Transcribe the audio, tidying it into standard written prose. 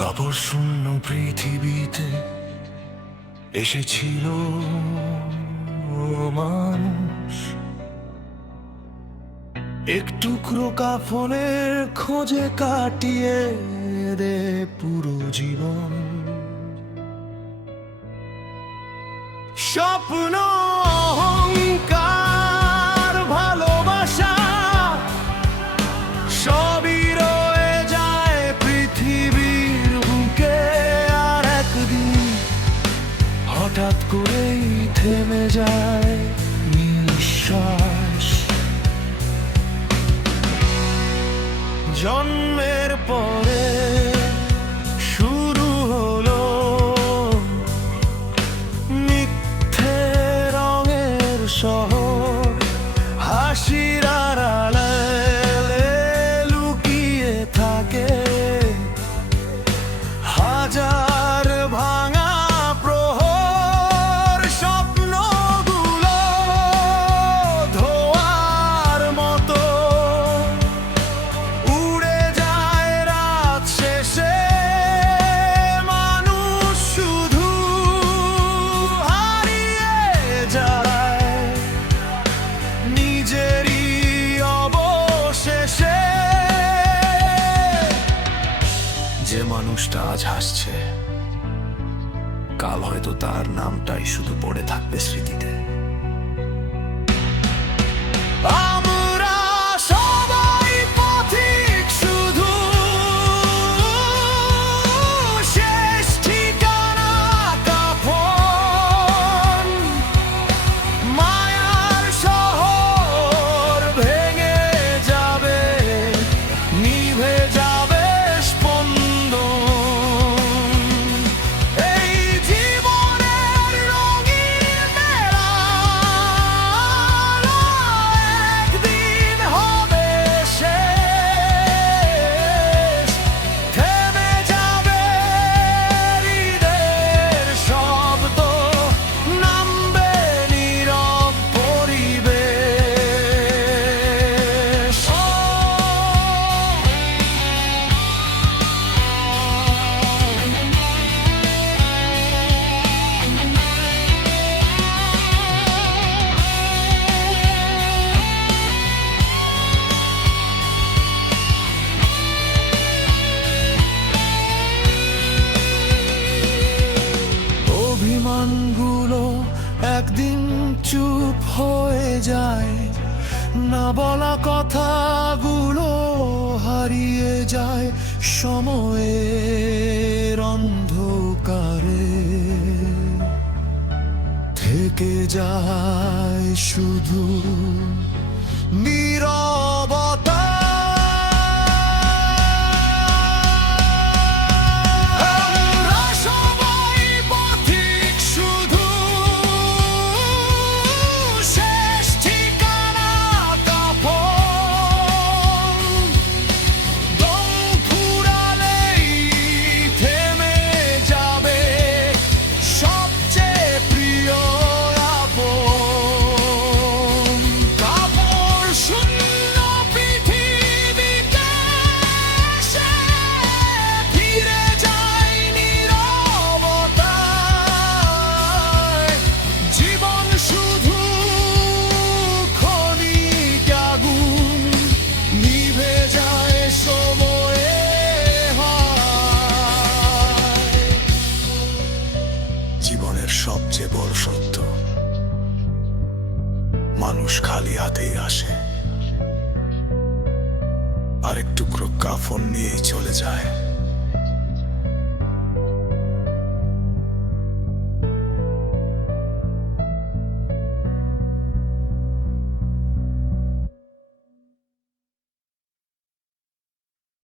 কাপড় শূন্য পৃথিবীতে এসেছিল মানুষ, এক টুকরো কাফনের খোঁজে কাটিয়ে দে পুরো জীবন। স্বপ্ন, অহংকার, ভালোবাসা সবই রয়ে যায় পৃথিবীর বুকে। আর একদিন হঠাৎ করেই থেমে যায় নিঃশ্বাস। জন্মের পরে শুরু হলো মিথ্যে রঙের শহর, হাসির আড়ালে লুকিয়ে থাকে হাজার ভাঙা প্রহর। স্বপ্নগুলো ধোঁয়ার মতো উড়ে যায় রাত শেষে। মানুষ শুধু হারিয়ে যায় নিজেরই অবশেষে। যে মানুষটা আজ হাসছে, কাল হয়তো তার নামটাই শুধু পড়ে থাকবে স্মৃতিতে। আমরা সবাই পথিক, শুধু শেষ ঠিকানা কাফন। মায়ার শহর ভেঙে যাবে, নিভে যাবে স্পন্দন। এই জীবনের রঙিন মেলা একদিন হবে শেষ। থেমে যাবে হৃদয়ের শব্দ, নামবে নীরব পরিবেশ। অভিমানগুলো একদিন চুপ হয়ে যায়, না বলা কথাগুলো হারিয়ে যায় সময়ের অন্ধকারে। থেকে যায় শুধু নীরবতা। আমরা সবাই পথিক, শুধু শেষ ঠিকানা কাফন। দম ফুরালেই থেমে যাবে সবচেয়ে প্রিয় আপন। কাপড় শূন্য পৃথিবীতে সে ফিরে যায় নীরবতায়। জীবন শুধু ক্ষণিক আগুন, নিভে যায় সময়ে হায়। জীবনের সবচেয়ে বড় সত্য, মানুষ খালি হাতেই আসে, আরেক টুকরো কাফন নিয়েই চলে যায়।